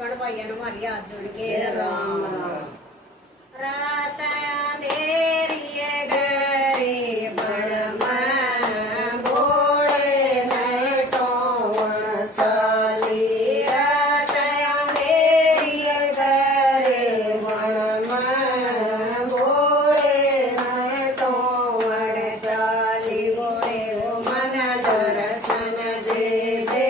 बड़ भाइयों ने मारी हाथ जोड़ के राम राम। रात अंधेरी गरी बड़ मन भोले ने टोवन चाली। रात अंधेरी गरी बड़ मन भोले ने टोवन चाली। बोले ओ मन दर्शन दे दे,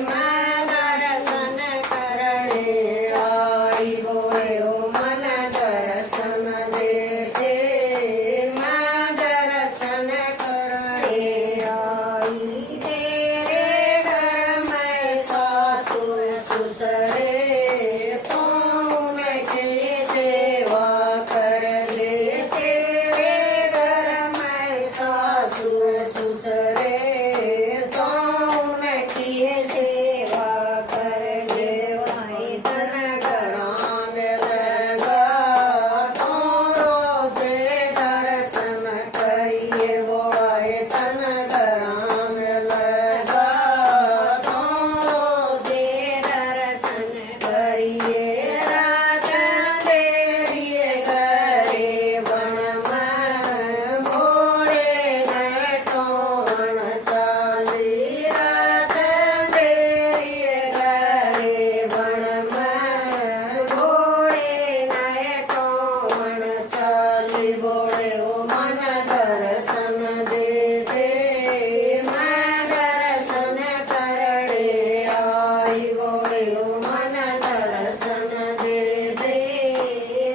मन दर्शन करने आई। बोले ओ मन दर्शन दे दे, मन दर्शन करने आई। तेरे घर में सासू ससुरे तो उनकी सेवा कर ले। तेरे घर में सासू ससुरे तो उनकी सेवा कर ले। भाई तन कराम लगा तो रोजे दर्शन करिए। बोए तन कराम लगा तो रोजे दर्शन करिए। रात अंधेरी गरी बन में भोले ने टोवन चाली। रात अंधेरी गरी बन में भोले ने टोवन चाली। बोले ओ मन दर्शन दे दे, मैं दर्शन करने आई। बोले ओ मन दर्शन दे दे,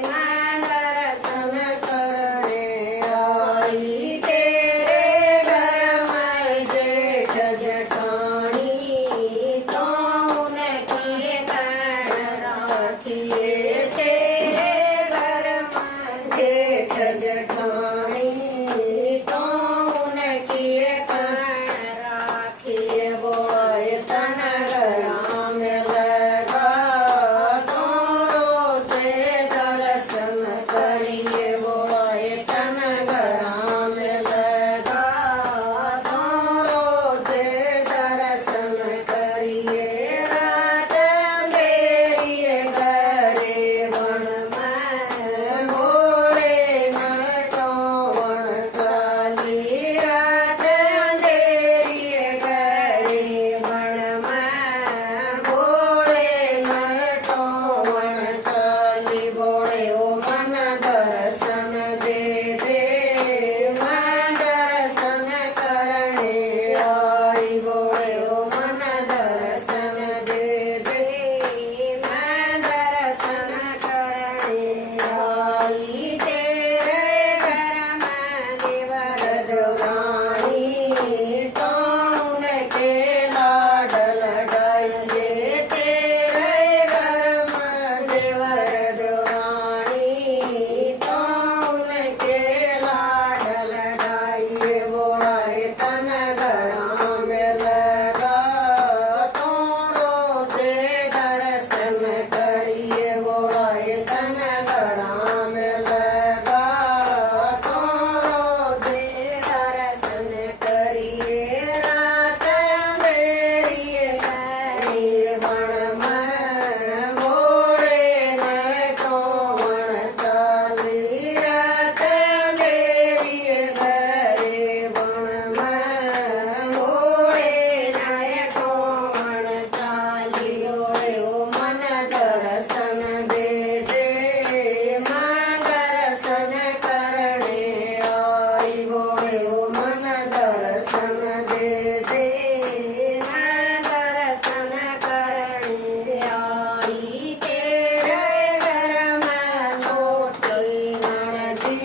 मैं दर्शन करने आई। तेरे घर में जेठ जेठानी तो उनकी पैण राखिए। तेरे घर में जेठ जेठानी तो उनकी पैण राखिए। बोए तन गराम लगा तो रोजे दर्शन करिए। बोए तन गराम लगा तो रोजे दर्शन करिए। रात अंधेरी गरी बन में भोले ने टोवन चाली। रात अंधेरी गरी बन में भोले ने टोवन चाली। बोले ओ मन दर्शन दे दे, मैं दर्शन करने आई। बोले ओ मन दर्शन दे दे, मैं दर्शन करने आई। तेरे घर में देवर देवरानी तो उनके लाड लडाइए। तेरे घर में देवर देवरानी तो उनके लाड लडाइए। बोलाए तन गराम लगा तो रोजे दर्शन करिए। बोलाए तन गराम लगा तो रोजे दर्शन करिए। रात अंधेरी गरी बन में भोले ने टोवन चाली। रात अंधेरी गरी बन में भोले ने टोवन चाली। ओए ओ मन दर्शन दे दे, मैं दर्शन करने आई। बोले ओ मन दर्शन दे दे, मैं दर्शन करने आई। तेरे घर में छोटी ननदी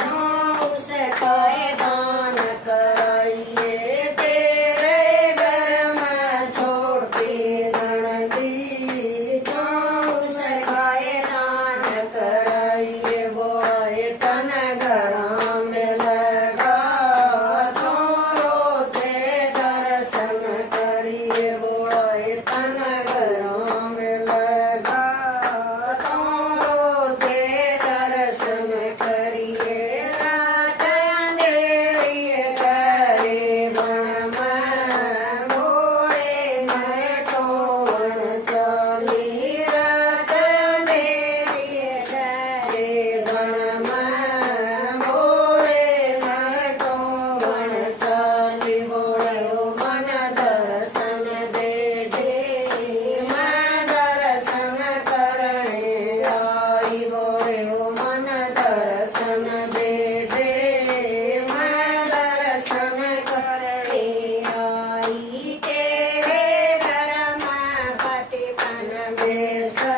तो उसका दान कराइए। तेरे घर में छोटी ननदी देश